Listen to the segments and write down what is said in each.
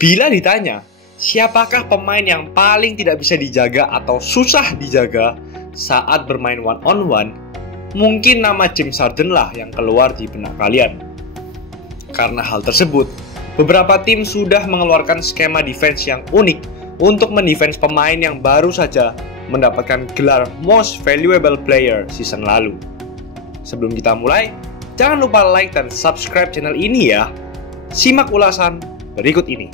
Bila ditanya, siapakah pemain yang paling tidak bisa dijaga atau susah dijaga saat bermain one-on-one, mungkin nama James Harden lah yang keluar di benak kalian. Karena hal tersebut, beberapa tim sudah mengeluarkan skema defense yang unik untuk mendefense pemain yang baru saja mendapatkan gelar Most Valuable Player season lalu. Sebelum kita mulai, jangan lupa like dan subscribe channel ini ya. Simak ulasan berikut ini.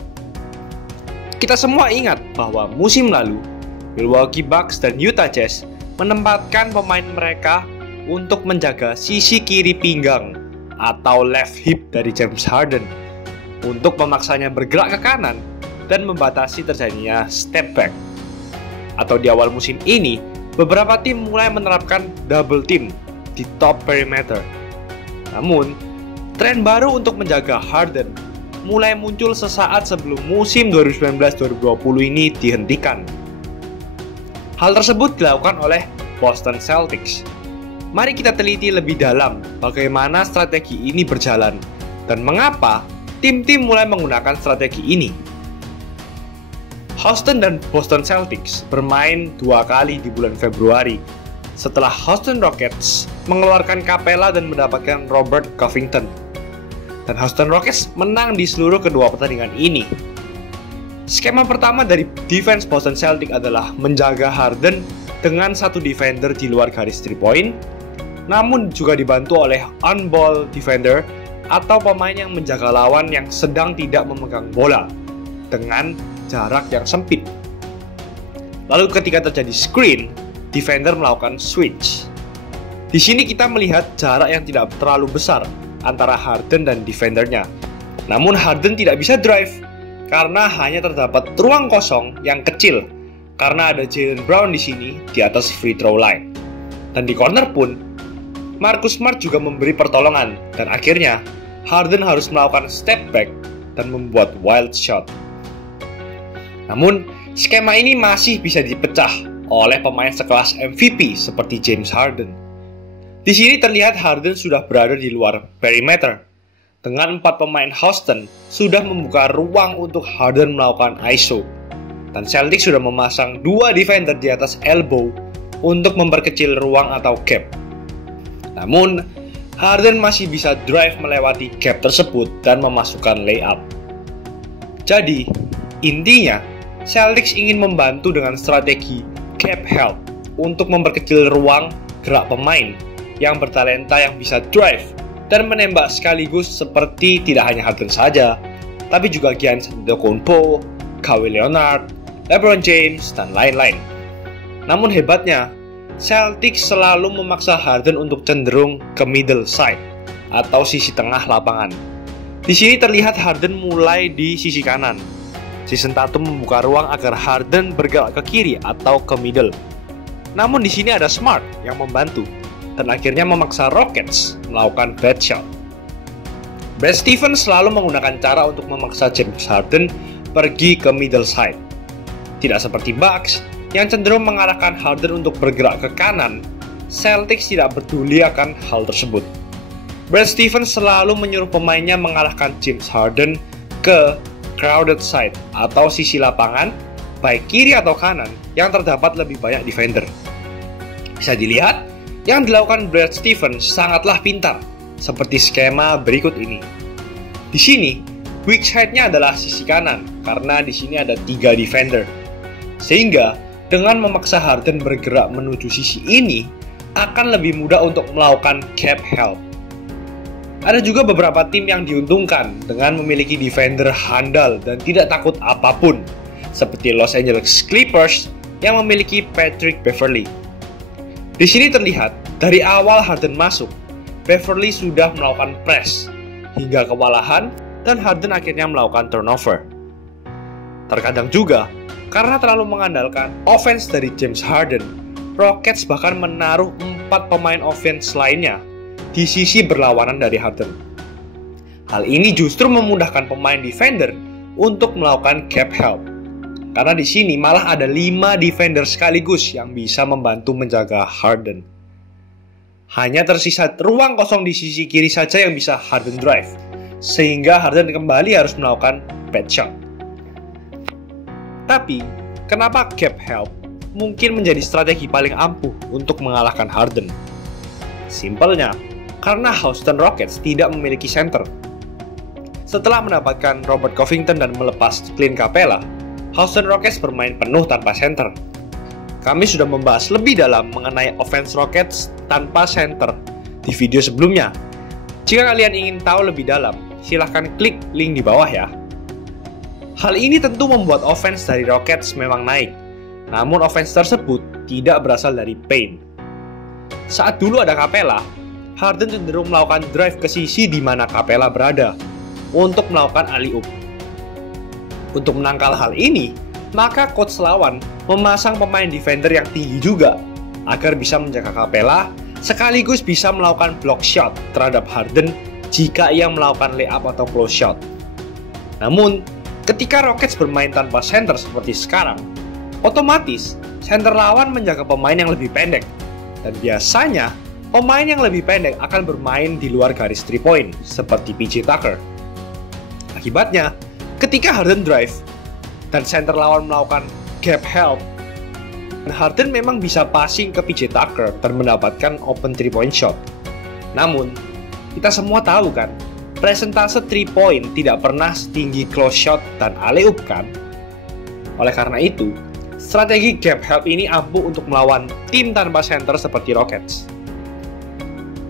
Kita semua ingat bahwa musim lalu, Milwaukee Bucks dan Utah Jazz menempatkan pemain mereka untuk menjaga sisi kiri pinggang atau left hip dari James Harden untuk memaksanya bergerak ke kanan dan membatasi terjadinya step back. Atau di awal musim ini, beberapa tim mulai menerapkan double team di top perimeter. Namun, tren baru untuk menjaga Harden mulai muncul sesaat sebelum musim 2019-2020 ini dihentikan. Hal tersebut dilakukan oleh Boston Celtics. Mari kita teliti lebih dalam bagaimana strategi ini berjalan dan mengapa tim-tim mulai menggunakan strategi ini. Houston dan Boston Celtics bermain 2 kali di bulan Februari setelah Houston Rockets mengeluarkan Capela dan mendapatkan Robert Covington. Dan Houston Rockets menang di seluruh kedua pertandingan ini. Skema pertama dari defense Boston Celtics adalah menjaga Harden dengan satu defender di luar garis 3 point, namun juga dibantu oleh on-ball defender atau pemain yang menjaga lawan yang sedang tidak memegang bola dengan jarak yang sempit. Lalu ketika terjadi screen, defender melakukan switch. Di sini kita melihat jarak yang tidak terlalu besar antara Harden dan defendernya. Namun Harden tidak bisa drive karena hanya terdapat ruang kosong yang kecil karena ada Jaylen Brown di sini di atas free throw line. Dan di corner pun Marcus Smart juga memberi pertolongan dan akhirnya Harden harus melakukan step back dan membuat wild shot. Namun skema ini masih bisa dipecah oleh pemain sekelas MVP seperti James Harden. Di sini terlihat Harden sudah berada di luar perimeter. Dengan 4 pemain Houston sudah membuka ruang untuk Harden melakukan ISO. Dan Celtics sudah memasang 2 defender di atas elbow untuk memperkecil ruang atau gap. Namun, Harden masih bisa drive melewati gap tersebut dan memasukkan layup. Jadi, intinya, Celtics ingin membantu dengan strategi gap help untuk memperkecil ruang gerak pemain yang bertalenta yang bisa drive dan menembak sekaligus seperti tidak hanya Harden saja, tapi juga Giannis Antetokounmpo, Kawhi Leonard, LeBron James, dan lain-lain. Namun hebatnya, Celtics selalu memaksa Harden untuk cenderung ke middle side atau sisi tengah lapangan. Di sini terlihat Harden mulai di sisi kanan. Jason Tatum membuka ruang agar Harden bergerak ke kiri atau ke middle. Namun di sini ada Smart yang membantu dan akhirnya memaksa Rockets melakukan bad shot. Brad Stevens selalu menggunakan cara untuk memaksa James Harden pergi ke middle side. Tidak seperti Bucks yang cenderung mengarahkan Harden untuk bergerak ke kanan, Celtics tidak peduli akan hal tersebut. Brad Stevens selalu menyuruh pemainnya mengarahkan James Harden ke crowded side atau sisi lapangan, baik kiri atau kanan, yang terdapat lebih banyak defender. Bisa dilihat, yang dilakukan Brad Stevens sangatlah pintar, seperti skema berikut ini. Di sini, weak side-nya adalah sisi kanan, karena di sini ada 3 defender. Sehingga, dengan memaksa Harden bergerak menuju sisi ini, akan lebih mudah untuk melakukan gap help. Ada juga beberapa tim yang diuntungkan dengan memiliki defender handal dan tidak takut apapun, seperti Los Angeles Clippers yang memiliki Patrick Beverley. Di sini terlihat, dari awal Harden masuk, Beverley sudah melakukan press hingga kewalahan dan Harden akhirnya melakukan turnover. Terkadang juga, karena terlalu mengandalkan offense dari James Harden, Rockets bahkan menaruh 4 pemain offense lainnya di sisi berlawanan dari Harden. Hal ini justru memudahkan pemain defender untuk melakukan gap help. Karena di sini malah ada 5 defender sekaligus yang bisa membantu menjaga Harden. Hanya tersisa ruang kosong di sisi kiri saja yang bisa Harden drive, sehingga Harden kembali harus melakukan bad shot. Tapi, kenapa gap help mungkin menjadi strategi paling ampuh untuk mengalahkan Harden? Simpelnya, karena Houston Rockets tidak memiliki center. Setelah mendapatkan Robert Covington dan melepas Clint Capela, Houston Rockets bermain penuh tanpa center. Kami sudah membahas lebih dalam mengenai offense Rockets tanpa center di video sebelumnya. Jika kalian ingin tahu lebih dalam, silahkan klik link di bawah ya. Hal ini tentu membuat offense dari Rockets memang naik, namun offense tersebut tidak berasal dari paint. Saat dulu ada Capela, Harden cenderung melakukan drive ke sisi di mana Capela berada untuk melakukan alley-oop. Untuk menangkal hal ini, maka coach lawan memasang pemain defender yang tinggi juga agar bisa menjaga Capela sekaligus bisa melakukan block shot terhadap Harden jika ia melakukan layup atau close shot. Namun, ketika Rockets bermain tanpa center seperti sekarang, otomatis center lawan menjaga pemain yang lebih pendek, dan biasanya pemain yang lebih pendek akan bermain di luar garis 3 point seperti PJ Tucker. Akibatnya, ketika Harden drive dan center lawan melakukan gap help, Harden memang bisa passing ke PJ Tucker dan mendapatkan open 3 point shot. Namun, kita semua tahu kan, presentase 3 point tidak pernah setinggi close shot dan alley-oop kan? Oleh karena itu, strategi gap help ini ampuh untuk melawan tim tanpa center seperti Rockets.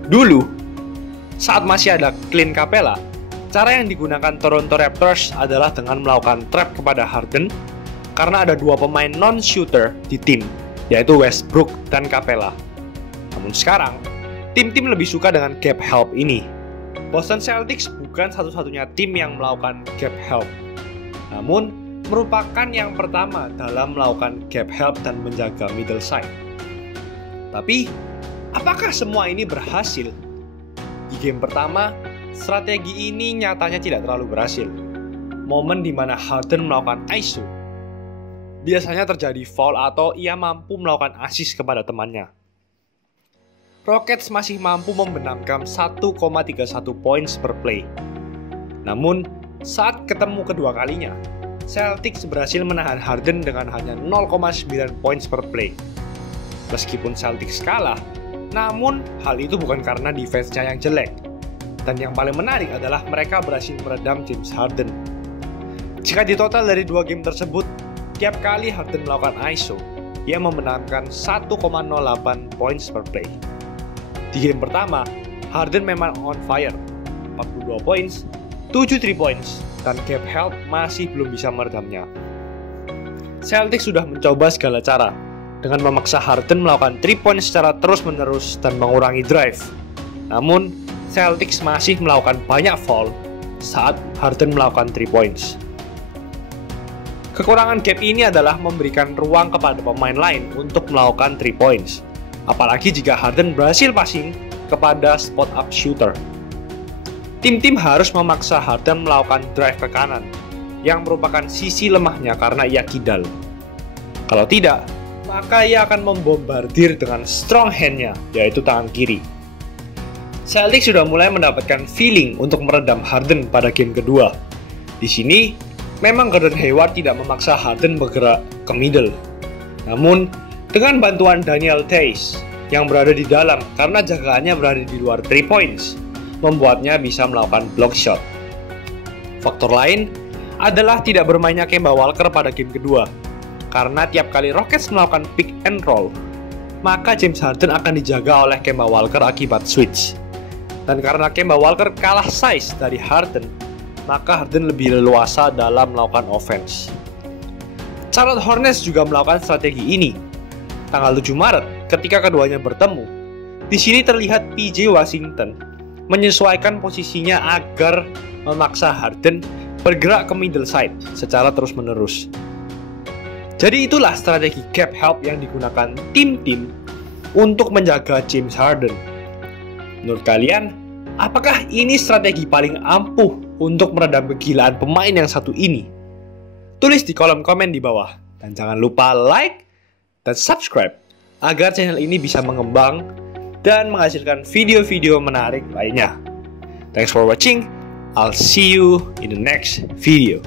Dulu, saat masih ada Clint Capela, cara yang digunakan Toronto Raptors adalah dengan melakukan trap kepada Harden karena ada dua pemain non-shooter di tim, yaitu Westbrook dan Capela. Namun sekarang, tim-tim lebih suka dengan gap help ini. Boston Celtics bukan satu-satunya tim yang melakukan gap help, namun merupakan yang pertama dalam melakukan gap help dan menjaga middle side. Tapi, apakah semua ini berhasil? Di game pertama, strategi ini nyatanya tidak terlalu berhasil. Momen di mana Harden melakukan ISO, biasanya terjadi foul atau ia mampu melakukan assist kepada temannya. Rockets masih mampu membenamkan 1,31 points per play. Namun, saat ketemu kedua kalinya, Celtics berhasil menahan Harden dengan hanya 0,9 points per play. Meskipun Celtics kalah, namun hal itu bukan karena defense-nya yang jelek. Dan yang paling menarik adalah mereka berhasil meredam James Harden. Jika ditotal dari dua game tersebut, tiap kali Harden melakukan ISO, ia membenamkan 1,08 points per play. Di game pertama, Harden memang on fire, 42 points, 7 3 points, dan gap help masih belum bisa meredamnya. Celtics sudah mencoba segala cara dengan memaksa Harden melakukan 3 points secara terus-menerus dan mengurangi drive. Namun, Celtics masih melakukan banyak foul saat Harden melakukan 3 points. Kekurangan gap ini adalah memberikan ruang kepada pemain lain untuk melakukan 3 points, apalagi jika Harden berhasil passing kepada spot-up shooter. Tim-tim harus memaksa Harden melakukan drive ke kanan, yang merupakan sisi lemahnya karena ia kidal. Kalau tidak, maka ia akan membombardir dengan strong hand-nya, yaitu tangan kiri. Celtics sudah mulai mendapatkan feeling untuk meredam Harden pada game kedua. Di sini, memang Gordon Hayward tidak memaksa Harden bergerak ke middle. Namun, dengan bantuan Daniel Theis yang berada di dalam karena jagaannya berada di luar 3 points, membuatnya bisa melakukan block shot. Faktor lain adalah tidak bermainnya Kemba Walker pada game kedua. Karena tiap kali Rockets melakukan pick and roll, maka James Harden akan dijaga oleh Kemba Walker akibat switch. Dan karena Kemba Walker kalah size dari Harden, maka Harden lebih leluasa dalam melakukan offense. Charlotte Hornets juga melakukan strategi ini. Tanggal 7 Maret, ketika keduanya bertemu, di sini terlihat PJ Washington menyesuaikan posisinya agar memaksa Harden bergerak ke middle side secara terus-menerus. Jadi itulah strategi gap help yang digunakan tim-tim untuk menjaga James Harden. Menurut kalian, apakah ini strategi paling ampuh untuk meredam kegilaan pemain yang satu ini? Tulis di kolom komen di bawah. Dan jangan lupa like dan subscribe agar channel ini bisa mengembang dan menghasilkan video-video menarik lainnya. Thanks for watching. I'll see you in the next video.